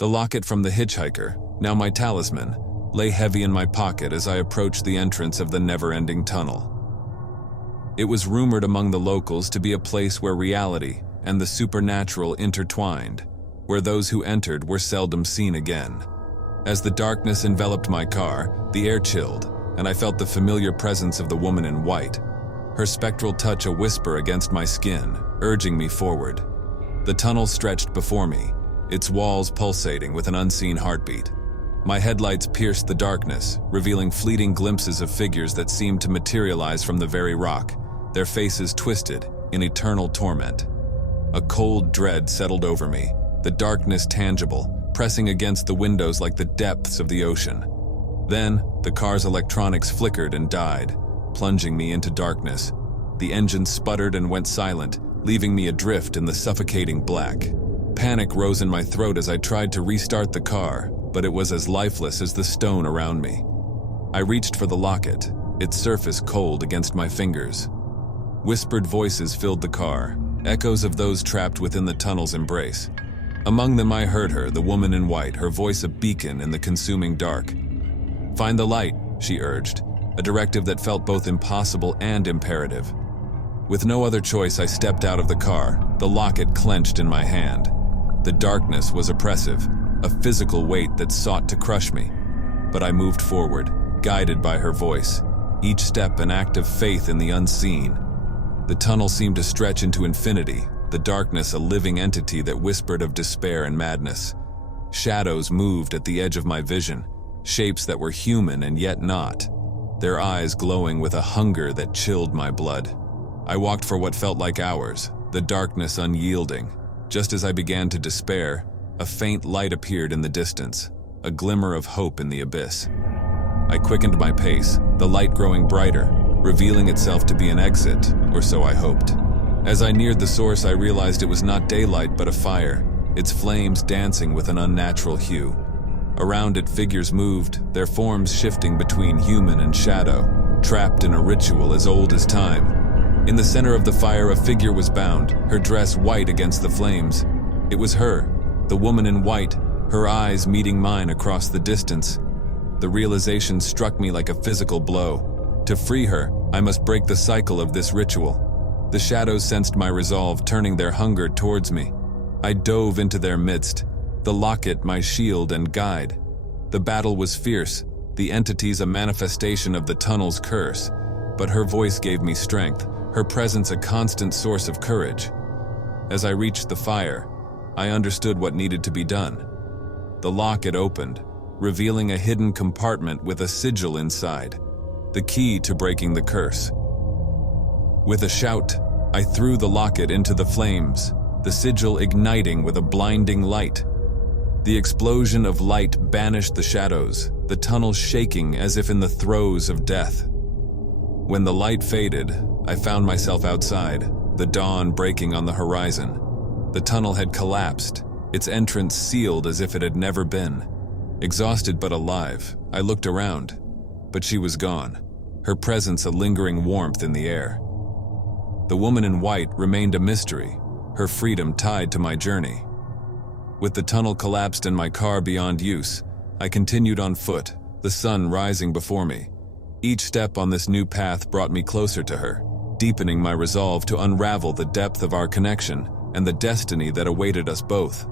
The locket from the hitchhiker, now my talisman, lay heavy in my pocket as I approached the entrance of the never-ending tunnel. It was rumored among the locals to be a place where reality and the supernatural intertwined, where those who entered were seldom seen again. As the darkness enveloped my car, the air chilled, and I felt the familiar presence of the woman in white, her spectral touch a whisper against my skin, urging me forward. The tunnel stretched before me, its walls pulsating with an unseen heartbeat. My headlights pierced the darkness, revealing fleeting glimpses of figures that seemed to materialize from the very rock, their faces twisted in eternal torment. A cold dread settled over me, the darkness tangible, pressing against the windows like the depths of the ocean. Then, the car's electronics flickered and died, plunging me into darkness. The engine sputtered and went silent, leaving me adrift in the suffocating black. Panic rose in my throat as I tried to restart the car, but it was as lifeless as the stone around me. I reached for the locket, its surface cold against my fingers. Whispered voices filled the car, echoes of those trapped within the tunnel's embrace. Among them I heard her, the woman in white, her voice a beacon in the consuming dark. "Find the light," she urged, a directive that felt both impossible and imperative. With no other choice, I stepped out of the car, the locket clenched in my hand. The darkness was oppressive, a physical weight that sought to crush me. But I moved forward, guided by her voice, each step an act of faith in the unseen. The tunnel seemed to stretch into infinity, the darkness a living entity that whispered of despair and madness. Shadows moved at the edge of my vision, shapes that were human and yet not, their eyes glowing with a hunger that chilled my blood. I walked for what felt like hours, the darkness unyielding. Just as I began to despair, a faint light appeared in the distance, a glimmer of hope in the abyss. I quickened my pace, the light growing brighter, revealing itself to be an exit, or so I hoped. As I neared the source, I realized it was not daylight but a fire, its flames dancing with an unnatural hue. Around it, figures moved, their forms shifting between human and shadow, trapped in a ritual as old as time. In the center of the fire, a figure was bound, her dress white against the flames. It was her, the woman in white, her eyes meeting mine across the distance. The realization struck me like a physical blow. To free her, I must break the cycle of this ritual. The shadows sensed my resolve, turning their hunger towards me. I dove into their midst, the locket my shield and guide. The battle was fierce, the entities a manifestation of the tunnel's curse, but her voice gave me strength, her presence a constant source of courage. As I reached the fire, I understood what needed to be done. The locket opened, revealing a hidden compartment with a sigil inside, the key to breaking the curse. With a shout, I threw the locket into the flames, the sigil igniting with a blinding light. The explosion of light banished the shadows, the tunnel shaking as if in the throes of death. When the light faded, I found myself outside, the dawn breaking on the horizon. The tunnel had collapsed, its entrance sealed as if it had never been. Exhausted but alive, I looked around, but she was gone, her presence a lingering warmth in the air. The woman in white remained a mystery, her freedom tied to my journey. With the tunnel collapsed and my car beyond use, I continued on foot, the sun rising before me. Each step on this new path brought me closer to her, deepening my resolve to unravel the depth of our connection and the destiny that awaited us both.